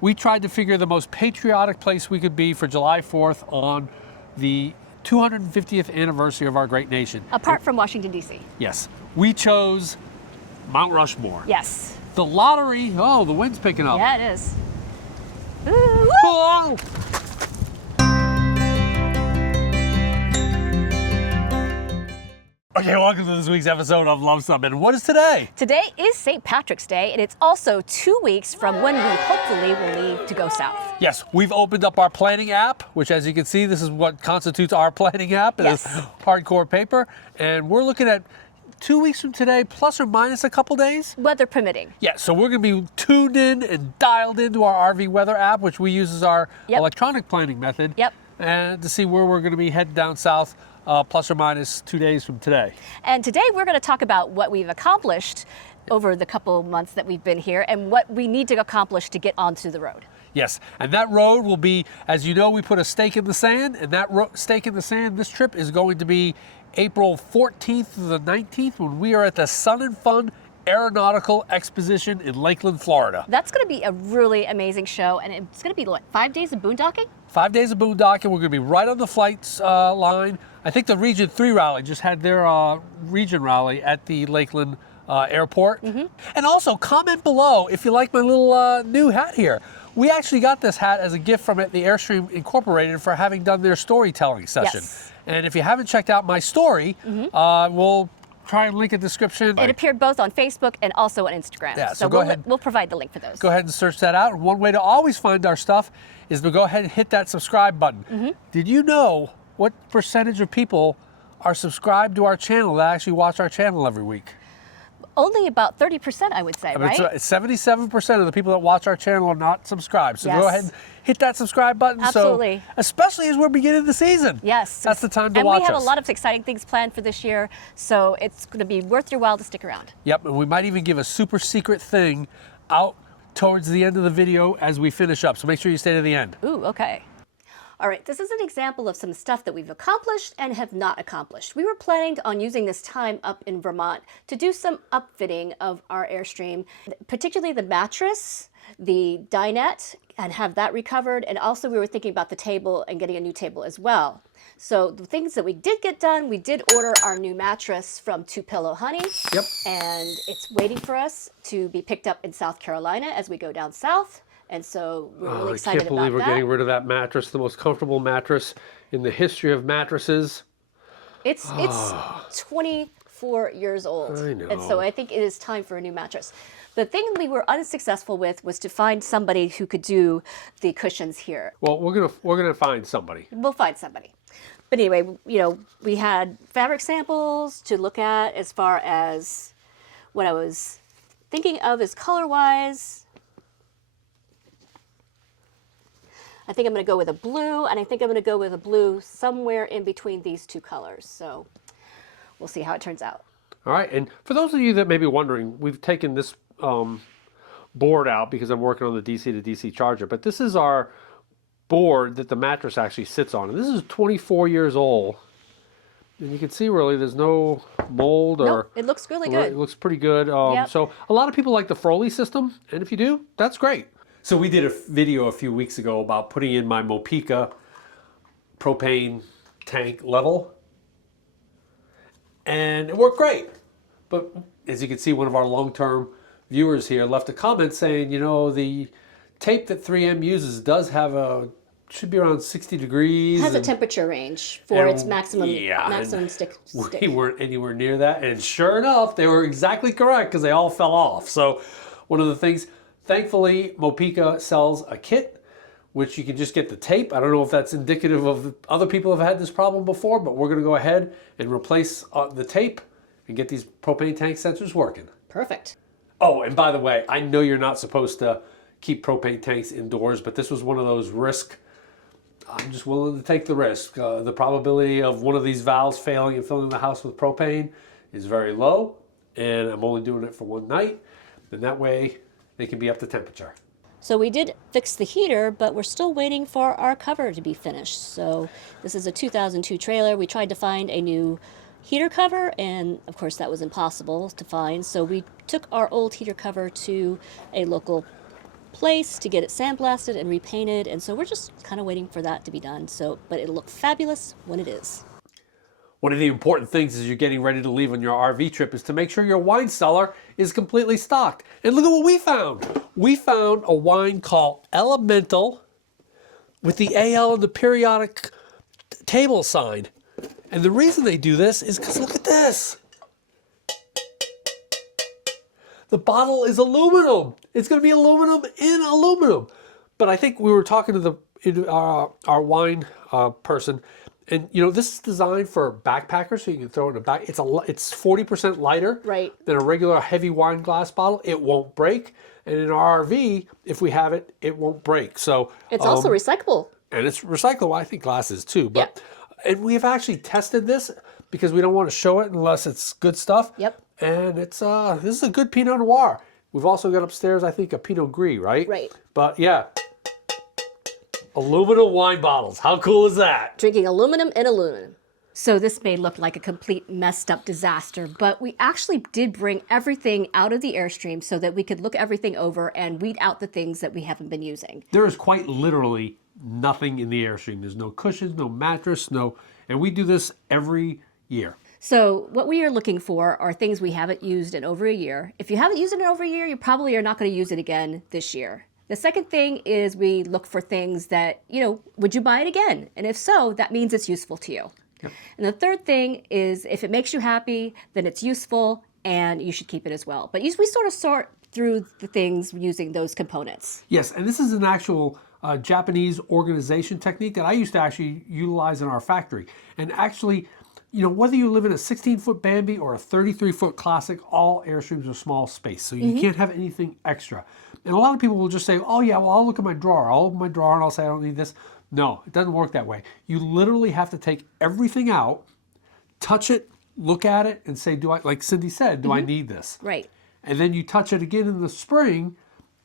we tried to figure the most patriotic place we could be for July 4th on the 250th anniversary of our great nation. Apart from Washington, D.C. Yes. We chose Mount Rushmore. Yes. The lottery, oh, the wind's picking up. Yeah, it is. Ooh, Oh! Okay, welcome to this week's episode of Luv Subbin. What is today? Today is St. Patrick's Day, and it's also 2 weeks from when we hopefully will leave to go south. Yes, we've opened up our planning app, which as you can see, this is what constitutes our planning app. It is hardcore paper, and we're looking at 2 weeks from today, plus or minus a couple days. Weather permitting. Yeah, so we're going to be tuned in and dialed into our RV weather app, which we use as our electronic planning method. Yep. And to see where we're going to be heading down south, plus or minus 2 days from today. And today we're going to talk about what we've accomplished over the couple months that we've been here and what we need to accomplish to get onto the road. Yes, and that road will be, as you know, we put a stake in the sand, and that stake in the sand this trip is going to be April 14th to the 19th when we are at the Sun and Fun Aeronautical Exposition in Lakeland, Florida. That's going to be a really amazing show, and it's going to be like 5 days of boondocking? 5 days of boondocking. We're going to be right on the flights line. I think the Region 3 rally just had their region rally at the Lakeland airport. And also comment below if you like my little new hat here. We actually got this hat as a gift from the Airstream Incorporated for having done their storytelling session. Yes. And if you haven't checked out my story, we'll try and link a description. It appeared both on Facebook and also on Instagram. Yeah, so we'll, go ahead. We'll provide the link for those. Go ahead and search that out. And one way to always find our stuff is to go ahead and hit that subscribe button. Did you know what percentage of people are subscribed to our channel that actually watch our channel every week? Only about 30%, I would say, right? 77% of the people that watch our channel are not subscribed. So go ahead and hit that subscribe button. Absolutely. So, especially as we're beginning the season. Yes. That's the time to watch us. And we have a lot of exciting things planned for this year, so it's going to be worth your while to stick around. Yep, and we might even give a super secret thing out towards the end of the video as we finish up. So make sure you stay to the end. Ooh, okay. All right, this is an example of some stuff that we've accomplished and have not accomplished. We were planning on using this time up in Vermont to do some upfitting of our Airstream, particularly the mattress, the dinette, and have that recovered. And also we were thinking about the table and getting a new table as well. So the things that we did get done, we did order our new mattress from Two Pillow Honey. Yep. And it's waiting for us to be picked up in South Carolina as we go down south. And so we're really excited about that. I can't believe we're getting rid of that mattress, the most comfortable mattress in the history of mattresses. It's 24 years old. I know. And so I think it is time for a new mattress. The thing we were unsuccessful with was to find somebody who could do the cushions here. Well, we're gonna find somebody. We'll find somebody. But anyway, you know, we had fabric samples to look at as far as what I was thinking of as color-wise. I think I'm going to go with a blue, and I think I'm going to go with a blue somewhere in between these two colors. So we'll see how it turns out. All right, and for those of you that may be wondering, we've taken this board out because I'm working on the DC to DC charger, but this is our board that the mattress actually sits on. And this is 24 years old. And you can see really there's no mold or... Nope, it looks really good. It looks pretty good. Yep. So a lot of people like the Froley system, and if you do, that's great. So we did a video a few weeks ago about putting in my Mopica propane tank level, and it worked great. But as you can see, one of our long-term viewers here left a comment saying, you know, the tape that 3M uses does have should be around 60 degrees. It has a temperature range for its maximum stick. We weren't anywhere near that, and sure enough, they were exactly correct because they all fell off. So one of the things... Thankfully, Mopica sells a kit, which you can just get the tape. I don't know if that's indicative of other people have had this problem before, but we're going to go ahead and replace the tape and get these propane tank sensors working. Perfect. Oh, and by the way, I know you're not supposed to keep propane tanks indoors, but this was one of those I'm just willing to take the risk. The probability of one of these valves failing and filling the house with propane is very low, and I'm only doing it for one night, and that way they can be up to temperature. So we did fix the heater, but we're still waiting for our cover to be finished. So this is a 2002 trailer. We tried to find a new heater cover, and of course that was impossible to find. So we took our old heater cover to a local place to get it sandblasted and repainted, and so we're just kind of waiting for that to be done. So, but it'll look fabulous when it is. One of the important things as you're getting ready to leave on your RV trip is to make sure your wine cellar is completely stocked. And look at what we found. We found a wine called Elemental with the AL and the periodic table sign. And the reason they do this is because look at this. The bottle is aluminum. It's going to be aluminum in aluminum. But I think we were talking to our wine person, and you know, this is designed for backpackers, so you can throw it in a bag. It's 40% lighter than a regular heavy wine glass bottle. It won't break, and in our RV, if we have it, it won't break. So it's also recyclable. And it's recyclable. I think glass is too. But and we have actually tested this because we don't want to show it unless it's good stuff. Yep. And it's this is a good Pinot Noir. We've also got upstairs, I think, a Pinot Gris, right? Right. But yeah. Aluminum wine bottles. How cool is that? Drinking aluminum in aluminum. So this may look like a complete messed up disaster, but we actually did bring everything out of the Airstream so that we could look everything over and weed out the things that we haven't been using. There is quite literally nothing in the Airstream. There's no cushions, no mattress, and we do this every year. So what we are looking for are things we haven't used in over a year. If you haven't used it in over a year, you probably are not going to use it again this year. The second thing is we look for things that, you know, would you buy it again? And if so, that means it's useful to you. Yep. And the third thing is if it makes you happy, then it's useful and you should keep it as well. But we sort of sort through the things using those components. Yes, and this is an actual Japanese organization technique that I used to actually utilize in our factory. And actually, you know, whether you live in a 16-foot Bambi or a 33-foot Classic, all Airstreams are small space, so you can't have anything extra. And a lot of people will just say, oh yeah, well, I'll look at my drawer. I'll open my drawer and I'll say I don't need this. No, it doesn't work that way. You literally have to take everything out, touch it, look at it, and say, do I, like Cindy said, do I need this? Right. And then you touch it again in the spring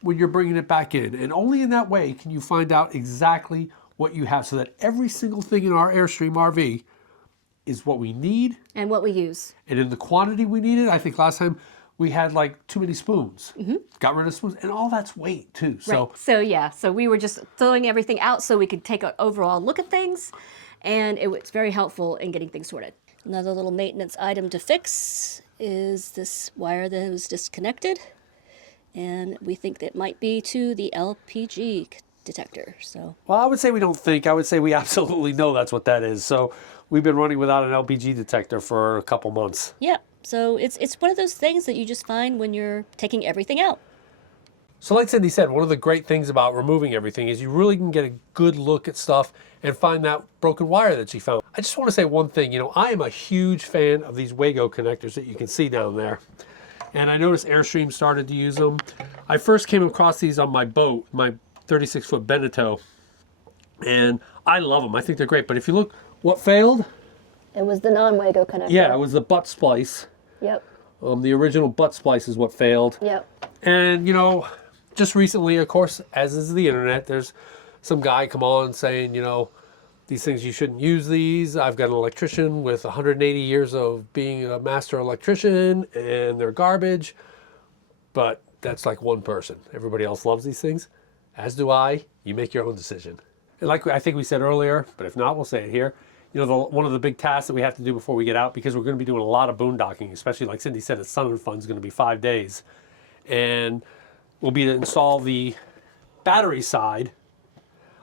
when you're bringing it back in. And only in that way can you find out exactly what you have, so that every single thing in our Airstream RV is what we need. And what we use. And in the quantity we needed. I think last time we had like too many spoons. Got rid of spoons. And all that's weight too. So, right. So yeah, so we were just throwing everything out so we could take an overall look at things. And it was very helpful in getting things sorted. Another little maintenance item to fix is this wire that was disconnected. And we think that might be to the LPG detector. So, well, I would say we don't think. I would say we absolutely know that's what that is. So we've been running without an LPG detector for a couple months. Yeah. So it's one of those things that you just find when you're taking everything out. So like Cindy said, one of the great things about removing everything is you really can get a good look at stuff and find that broken wire that she found. I just want to say one thing. You know, I am a huge fan of these Wago connectors that you can see down there. And I noticed Airstream started to use them. I first came across these on my boat, my 36-foot Bennington, and I love them. I think they're great. But if you look, what failed? It was the non-Wago connector. Yeah, it was the butt splice. Yep. The original butt splice is what failed. Yep. And, you know, just recently, of course, as is the internet, there's some guy come on saying, you know, these things, you shouldn't use these. I've got an electrician with 180 years of being a master electrician, and they're garbage. But that's like one person. Everybody else loves these things, as do I. You make your own decision. And like I think we said earlier, but if not, we'll say it here. You know, one of the big tasks that we have to do before we get out, because we're going to be doing a lot of boondocking, especially like Cindy said, the Sun and Fun is going to be 5 days. And will be to install the battery side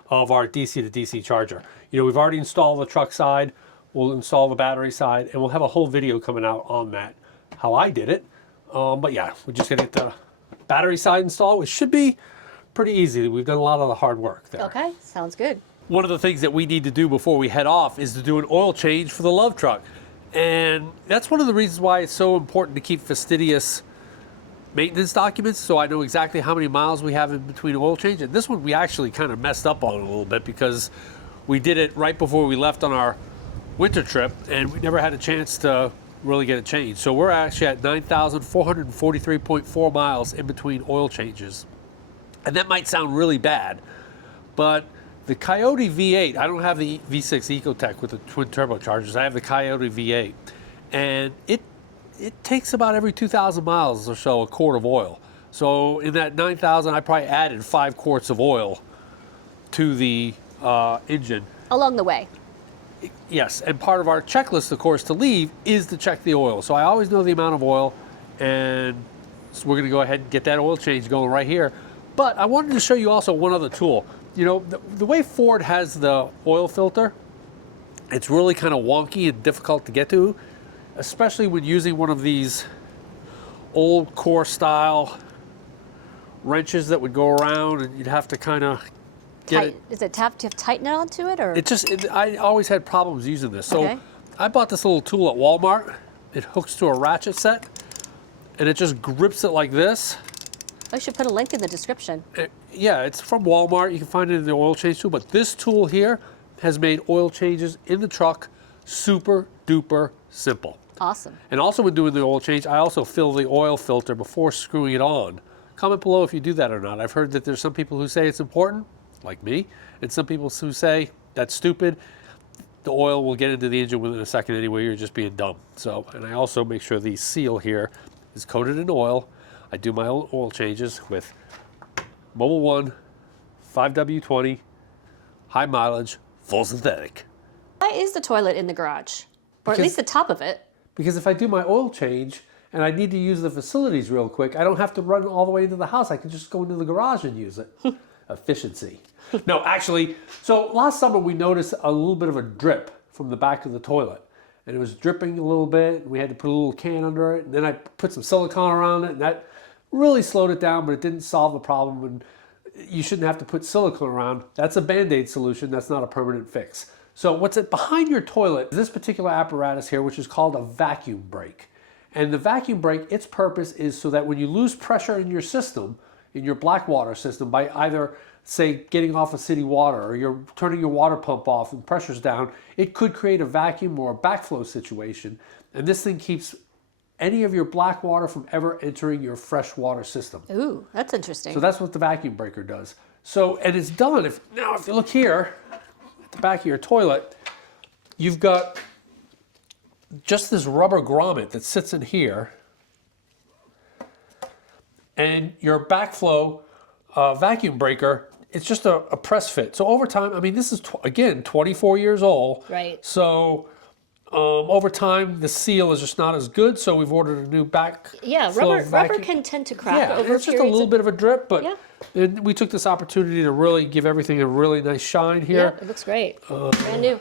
of our DC to DC charger. You know, we've already installed the truck side. We'll install the battery side, and we'll have a whole video coming out on that, how I did it. But yeah, we're just going to get the battery side installed, which should be pretty easy. We've done a lot of the hard work there. Okay, sounds good. One of the things that we need to do before we head off is to do an oil change for the Luv truck. And that's one of the reasons why it's so important to keep fastidious maintenance documents, so I know exactly how many miles we have in between oil change. And this one we actually kind of messed up on a little bit because we did it right before we left on our winter trip, and we never had a chance to really get it changed. So we're actually at 9,443.4 miles in between oil changes. And that might sound really bad, but the Coyote V8, I don't have the V6 Ecotech with the twin turbochargers. I have the Coyote V8, and it takes about every 2,000 miles or so a quart of oil. So in that 9,000, I probably added 5 quarts of oil to the engine. Along the way. Yes, and part of our checklist, of course, to leave is to check the oil. So I always know the amount of oil, and so we're going to go ahead and get that oil change going right here. But I wanted to show you also one other tool. You know, the way Ford has the oil filter, it's really kind of wonky and difficult to get to, especially when using one of these old core style wrenches that would go around, and you'd have to kind of get it. Is it have to tighten it onto it, or? I always had problems using this. So Okay. I bought this little tool at Walmart. It hooks to a ratchet set, and it just grips it like this. I should put a link in the description. Yeah, it's from Walmart. You can find it in the oil change tool. But this tool here has made oil changes in the truck super duper simple. Awesome. And also when doing the oil change, I also fill the oil filter before screwing it on. Comment below if you do that or not. I've heard that there's some people who say it's important, like me, and some people who say that's stupid. The oil will get into the engine within a second anyway. You're just being dumb. So, and I also make sure the seal here is coated in oil. I do my own oil changes with Mobil 1, 5W20, high mileage, full synthetic. Why is the toilet in the garage? Or at least the top of it. Because if I do my oil change and I need to use the facilities real quick, I don't have to run all the way into the house. I can just go into the garage and use it. Efficiency. No, actually, so last summer we noticed a little bit of a drip from the back of the toilet. And it was dripping a little bit. We had to put a little can under it. And then I put some silicone around it, and that really slowed it down, but it didn't solve the problem. And you shouldn't have to put silicone around. That's a Band-Aid solution. That's not a permanent fix. So what's behind your toilet is this particular apparatus here, which is called a vacuum brake. And the vacuum brake, its purpose is so that when you lose pressure in your system, in your black water system, by either, say, getting off of city water, or you're turning your water pump off and pressure's down, it could create a vacuum or a backflow situation. And this thing keeps any of your black water from ever entering your fresh water system. Ooh, that's interesting. So that's what the vacuum breaker does. So, and it's done. If you look here, at the back of your toilet, you've got just this rubber grommet that sits in here, and your backflow vacuum breaker, it's just a press fit. So over time, I mean, this is, again, 24 years old. Right. So over time, the seal is just not as good, so we've ordered a new backflow rubber can tend to crack over it's just a little bit of a drip, but yeah. we took this opportunity to really give everything a really nice shine here. Yeah, it looks great. Brand new.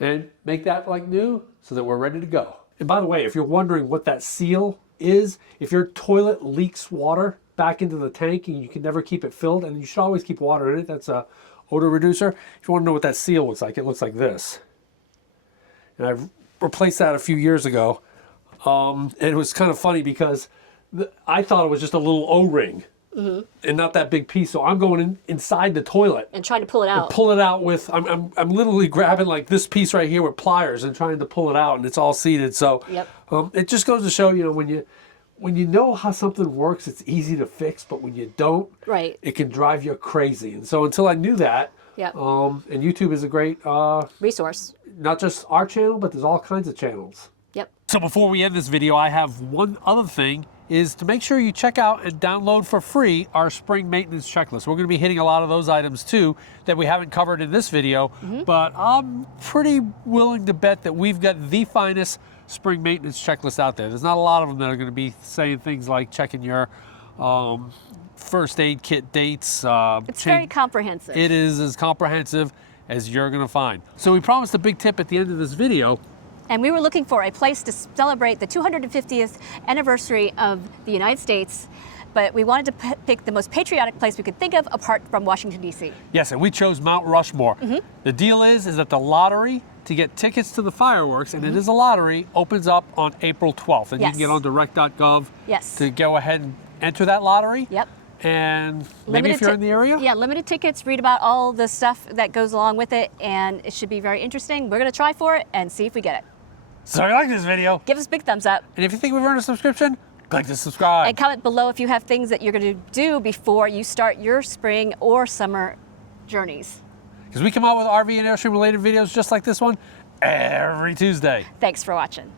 And make that like new so that we're ready to go. And by the way, if you're wondering what that seal is, if your toilet leaks water back into the tank and you can never keep it filled, and you should always keep water in it, that's a odor reducer. If you want to know what that seal looks like, it looks like this. And I replaced that a few years ago. And it was kind of funny because I thought it was just a little O-ring and not that big piece. So I'm going inside the toilet and trying to pull it out. And pull it out with, I'm literally grabbing like this piece right here with pliers and trying to pull it out, and it's all seated. So it just goes to show, you know, when you know how something works, it's easy to fix, but when you don't, it can drive you crazy. And so until I knew that, and YouTube is a great resource. Not just our channel, but there's all kinds of channels. Yep. So before we end this video, I have one other thing, is to make sure you check out and download for free our spring maintenance checklist. We're going to be hitting a lot of those items too that we haven't covered in this video, but I'm pretty willing to bet that we've got the finest spring maintenance checklist out there. There's not a lot of them that are going to be saying things like checking your first aid kit dates. It's very comprehensive. It is as comprehensive as you're going to find. So we promised a big tip at the end of this video. And we were looking for a place to celebrate the 250th anniversary of the United States, but we wanted to pick the most patriotic place we could think of apart from Washington, D.C. Yes, and we chose Mount Rushmore. The deal is that the lottery to get tickets to the fireworks, and it is a lottery, opens up on April 12th. And you can get on direct.gov to go ahead and enter that lottery. Yep. And maybe if you're in the area? Yeah, limited tickets, read about all the stuff that goes along with it, and it should be very interesting. We're going to try for it and see if we get it. So if you like this video, give us a big thumbs up. And if you think we've earned a subscription, click to subscribe. And comment below if you have things that you're going to do before you start your spring or summer journeys. Because we come out with RV and Airstream related videos just like this one every Tuesday. Thanks for watching.